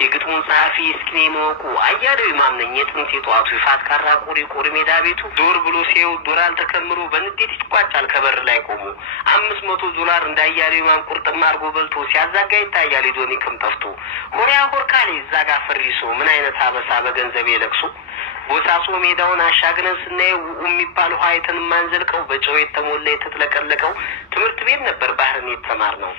የግጥሙን ጸሐፊ እስኪኔ መወቁ አያሌው ይማምነኝ የጥንት የጠዋቱ ይፋት ካራ ቆሪ ሜዳ ቤቱ ዞር ብሎ ሲየው ዶላር ተከምሮ በንዴት ይቋጫል ከበር ላይ ቆሞ $500 እንዳያሌው ይማም ቁርጥም አርጎ በልቶ ሲያዛጋ ይታያል ዶኒክም ጠፍቶ ሆሪያ ሆርካሌ ዛጋ ፈሪሶ ምን አይነት አበሳ በገንዘብ የለቅሶ ቦሳሶ ሜዳውን አሻግረን ስናየው የሚባል ውሃ አይተን ማንዘልቀው በጨው የተሞላ የተጥለቀለቀው ትምህርት ቤት ነበር ባህርን የተማርነው።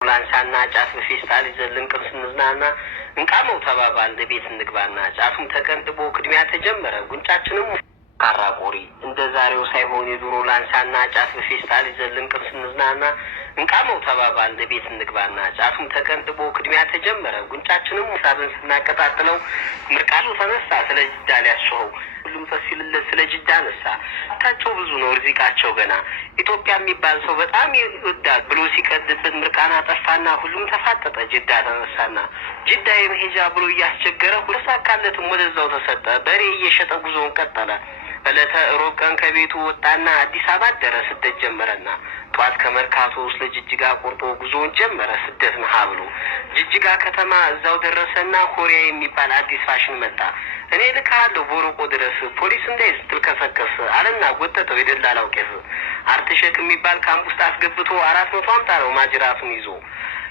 ላንሳና ጫፍ ፌስታል ይዘልን ቅርስንዝናና እንቃመው ተባባል ለቤት እንግባና ጫፉም ተቀንጥቦ ቅድሚያ ተጀመረ ጉንጫችንም ካራቆሪ እንደ ዛሬው ሳይሆን የድሮ ላንሳና ጫፍ ፌስታል ይዘልን ቅርስንዝናና እንቃመው ተባባል ለቤት እንግባና ጫፉም ተቀንጥቦ ቅድሚያ ተጀመረ ጉንጫችንም ሳብን ስናቀጣጥለው ምርቃቱ ተነሳ ስለ ጅዳ ሊያስጨው ሁሉም ተሲልለት ስለ ጅዳ ነሳ ታቸው ብዙ ነው ርዚቃቸው ገና ኢትዮጵያ የሚባል ሰው በጣም ይወዳል ብሎ ሲቀድብን ምርቃና ጠፋና ሁሉም ተፋጠጠ ጅዳ ተነሳና ጅዳ የመሄጃ ብሎ እያስቸገረ ሁለሳካለትም ወደዛው ተሰጠ በሬ እየሸጠ ጉዞውን ቀጠለ እለተ ሮብ ቀን ከቤቱ ወጣና አዲስ አበባ ደረሰ ስደት ጀመረና ጧት ከመርካቶ ውስጥ ለጅጅጋ ቆርጦ ጉዞውን ጀመረ ስደት ነሃ ብሎ ጅጅጋ ከተማ እዛው ደረሰና ኮሪያ የሚባል አዲስ ፋሽን መጣ እኔ ልካለሁ ቦሮቆ ድረስ ፖሊስ እንዳይ ስትልከሰከስ አለና ጎተተው የደላላው ቄስ አርተሸክ የሚባል ካምፕ አስገብቶ 450 ነው ማጅራቱን ይዞ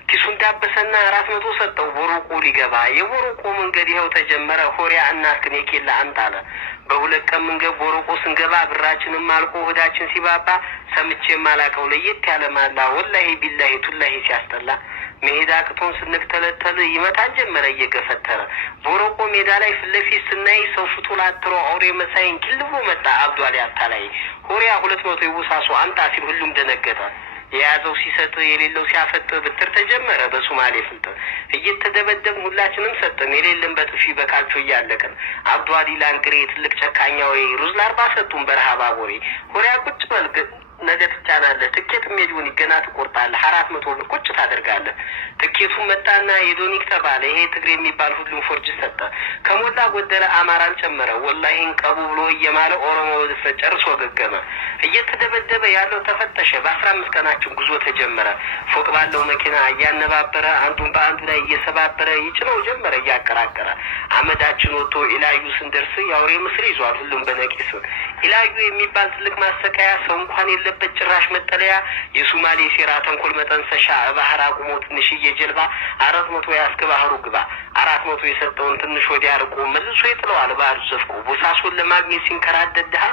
ኪሱን ዳበሰና 400 ሰጠው ቦሮቆ ሊገባ የቦሮቆ መንገድ ይኸው ተጀመረ ሆሪያ እናስክን የኬላ አንጣለ በሁለት ቀን መንገድ ቦሮቆ ስንገባ ብራችንም አልቆ ሆዳችን ሲባባ ሰምቼ ማላቀው ለየት ያለ ማላ ወላሂ ቢላሂ ቱላሂ ሲያስጠላ ሜዳ ቅቶን ስንክተለተል ይመታን ጀመረ እየገፈተረ ቦሮቆ ሜዳ ላይ ፍለፊት ስናይ ሰው ፍጡል አጥሮ አውሬ መሳይን ክልቦ መጣ አብዷል ያታላይ ሆሪያ 200 ይውሳሱ አንጣ ሲል ሁሉም ደነገጠ የያዘው ሲሰጥ የሌለው ሲያፈጥ ብትር ተጀመረ በሶማሌ ፍልጥ እየተደበደብ ሁላችንም ሰጠን የሌለን በጥፊ በካልቾ እያለቀን አብዷል ላንግሬ ትልቅ ጨካኛው ሩዝ ላርባ ሰጡን በረሃባ ቦሬ ሆሪያ ቁጭ በል ነገ ትጫናለህ ትኬት ሜዲውን ይገና ትቆርጣለህ 400 ብር ቁጭ ታደርጋለህ ትኬቱን መጣና የዶኒክ ተባለ ይሄ ትግሬ የሚባል ሁሉም ፎርጅ ሰጠ ከሞላ ጎደለ አማራን ጨመረ ወላሂን ቀቡ ብሎ እየማለ ኦሮሞ ጨርሶ ገገመ እየተደበደበ ያለው ተፈተሸ በ15 ቀናችን ጉዞ ተጀመረ ፎቅ ባለው መኪና እያነባበረ አንዱን በአንዱ ላይ እየሰባበረ ይጭነው ጀመረ እያቀራቀረ አመዳችን ወጥቶ ኢላዩ ስንደርስ ያውሬ ምስል ይዟል ሁሉም በነቂስ ኢላዩ የሚባል ትልቅ ማሰቃያ ሰው እንኳን የለበት ጭራሽ መጠለያ የሶማሌ ሴራ ተንኮል መጠንሰሻ ባህር አቁሞ ትንሽ እየጀልባ 400 ያስከ ባህሩ ግባ 400 የሰጠውን ትንሽ ወዲያ አርቆ መልሶ ይጥለዋል ባህር ዘፍቆ ቦሳሶን ለማግኘት ሲንከራደድሃ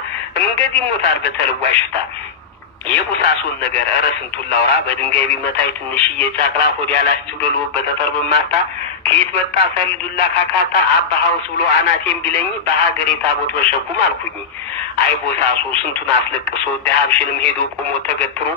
እንግዲህ ሞታል በተልዋሽታ የቡሳሶን ነገር አረስንቱን ላውራ በድንጋይ ቢመታይ ትንሽ እየጫቅራ ሆዲያ ላስችሎ በጠጠር በማታ ከየት መጣ ሰልዱላ ካካታ አባሃውስ ብሎ አናቴም ቢለኝ በሀገሬ ታቦት በሸኩም አልኩኝ አይ ቦሳሶ ስንቱን አስለቅሶ ደሃብሽንም ሄዶ ቆሞ ተገትሮ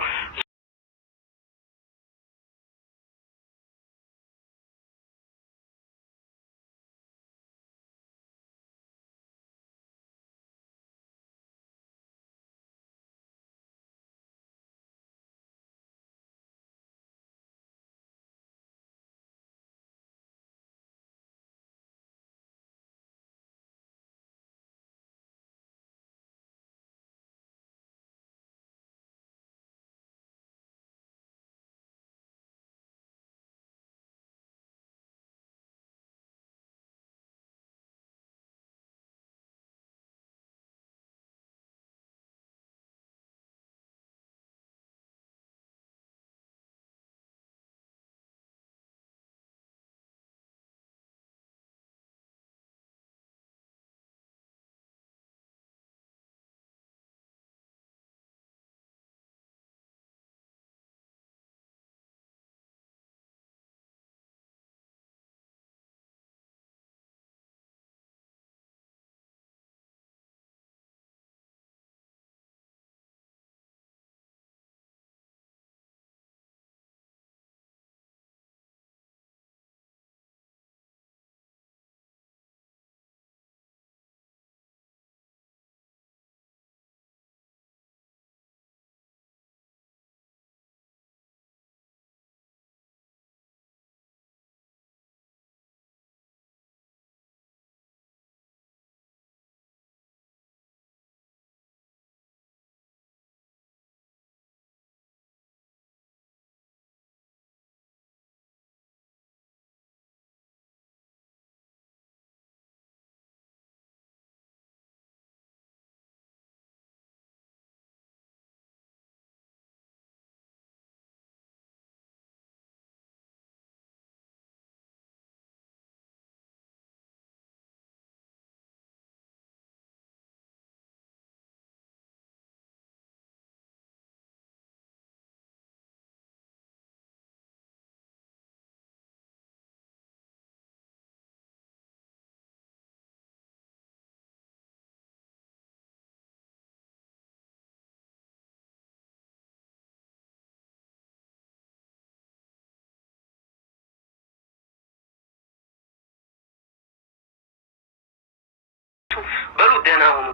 በሉ ደህና ሁኑ።